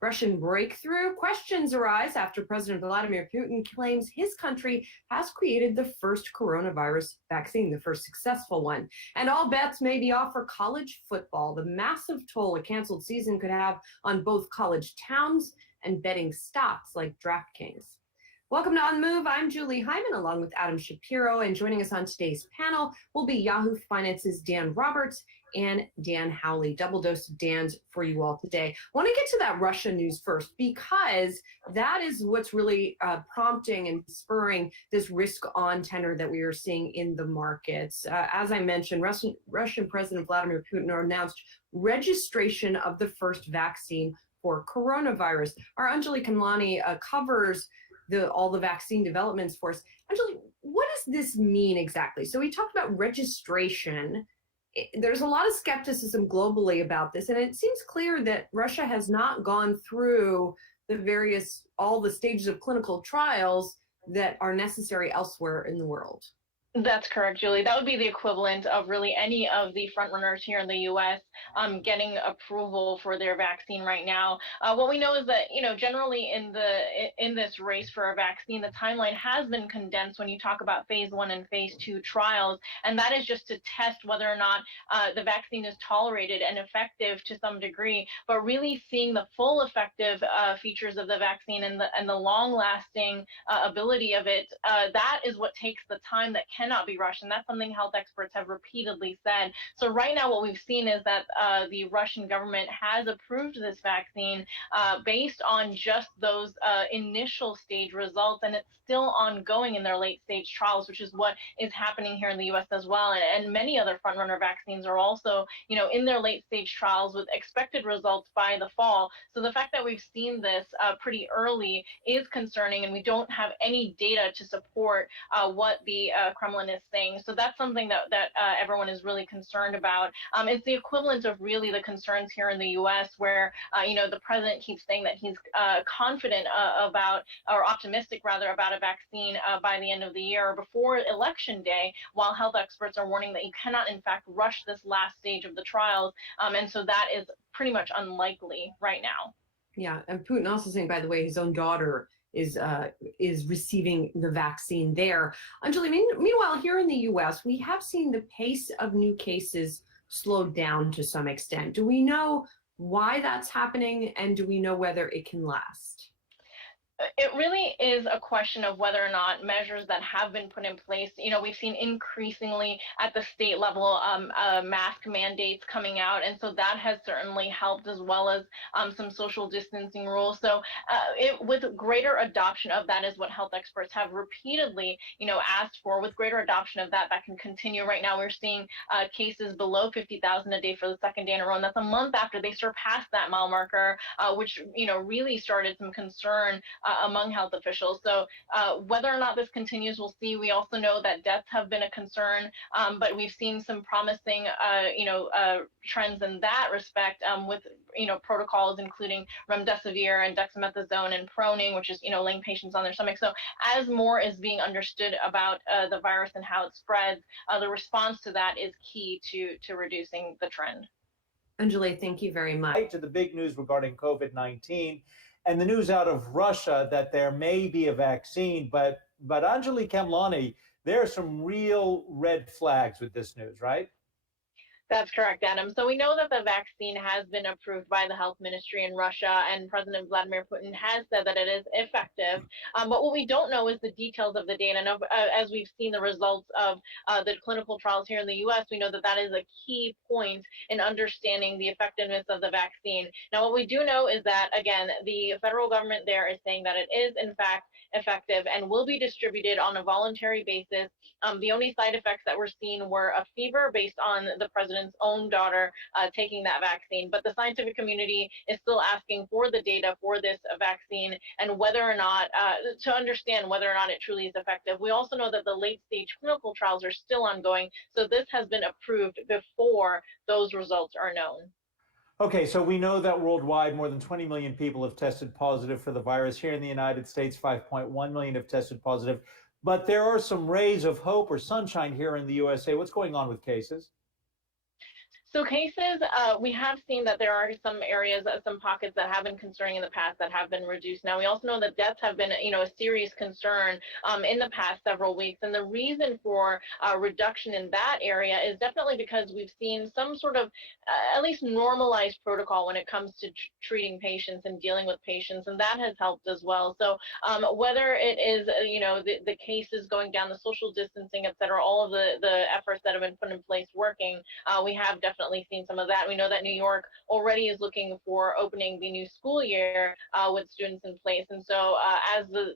Russian breakthrough? Questions arise after President Vladimir Putin claims his country has created the first coronavirus vaccine, the first successful one. And all bets may be off for college football. The massive toll a canceled season could have on both college towns and betting stocks like DraftKings. Welcome to On the Move. I'm Julie Hyman along with Adam Shapiro, and joining us on today's panel will be Yahoo Finance's Dan Roberts and Dan Howley. Double dose of Dan's for you all today. I want to get to that Russia news first because that is what's really prompting and spurring this risk-on tenor that we are seeing in the markets. As I mentioned, Russian President Vladimir Putin announced registration of the first vaccine for coronavirus. Our Anjali Kamlani covers all the vaccine developments for us. Anjali, what does this mean exactly? So we talked about registration. There's a lot of skepticism globally about this, and it seems clear that Russia has not gone through all the stages of clinical trials that are necessary elsewhere in the world. That's correct, Julie. That would be the equivalent of really any of the front runners here in the U.S. Getting approval for their vaccine right now. What we know is that, generally in this race for a vaccine, the timeline has been condensed when you talk about phase 1 and phase 2 trials, and that is just to test whether or not the vaccine is tolerated and effective to some degree. But really seeing the full effective features of the vaccine and the long-lasting ability of it, that is what takes the time that cannot be rushed, and that's something health experts have repeatedly said. So right now what we've seen is that the Russian government has approved this vaccine based on just those initial stage results, and it's still ongoing in their late stage trials, which is what is happening here in the U.S. as well. And many other frontrunner vaccines are also, in their late stage trials with expected results by the fall. So the fact that we've seen this pretty early is concerning, and we don't have any data to support what the Kremlin is saying. So that's something that everyone is really concerned about. It's the equivalent of really the concerns here in the U.S. where, the president keeps saying that he's confident about, or optimistic rather, about a vaccine by the end of the year or before Election Day, while health experts are warning that you cannot, in fact, rush this last stage of the trials. And so that is pretty much unlikely right now. Yeah, and Putin also saying, by the way, his own daughter is receiving the vaccine there. Anjali, meanwhile, here in the U.S., we have seen the pace of new cases slow down to some extent. Do we know why that's happening, and do we know whether it can last? It really is a question of whether or not measures that have been put in place, we've seen increasingly at the state level mask mandates coming out. And so that has certainly helped, as well as some social distancing rules. So with greater adoption of that is what health experts have repeatedly, asked for. With greater adoption of that can continue. Right now, we're seeing cases below 50,000 a day for the second day in a row. And that's a month after they surpassed that mile marker, which, really started some concern among health officials. So whether or not this continues, we'll see. We also know that deaths have been a concern, but we've seen some promising, trends in that respect with, protocols including remdesivir and dexamethasone and proning, which is, laying patients on their stomach. So as more is being understood about the virus and how it spreads, the response to that is key to reducing the trend. Anjali, thank you very much. Right to the big news regarding COVID-19. And the news out of Russia that there may be a vaccine, but Anjali Kamlani, there are some real red flags with this news, right? That's correct, Adam. So we know that the vaccine has been approved by the health ministry in Russia, and President Vladimir Putin has said that it is effective. But what we don't know is the details of the data. And as we've seen the results of the clinical trials here in the U.S., we know that that is a key point in understanding the effectiveness of the vaccine. Now, what we do know is that, again, the federal government there is saying that it is, in fact, effective and will be distributed on a voluntary basis. The only side effects that were seen were a fever based on the president's own daughter taking that vaccine. But the scientific community is still asking for the data for this vaccine and whether or not, to understand whether or not it truly is effective. We also know that the late stage clinical trials are still ongoing. So this has been approved before those results are known. Okay, so we know that worldwide more than 20 million people have tested positive for the virus. Here in the United States, 5.1 million have tested positive. But there are some rays of hope or sunshine here in the USA. What's going on with cases? So cases, we have seen that there are some areas, some pockets that have been concerning in the past that have been reduced. Now we also know that deaths have been, a serious concern in the past several weeks, and the reason for reduction in that area is definitely because we've seen some sort of at least normalized protocol when it comes to treating patients and dealing with patients, and that has helped as well. So whether it is, the cases going down, the social distancing, et cetera, all of the efforts that have been put in place working. We have definitely seen some of that. We know that New York already is looking for opening the new school year with students in place, and so as the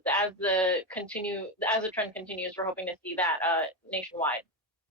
trend continues, we're hoping to see that nationwide.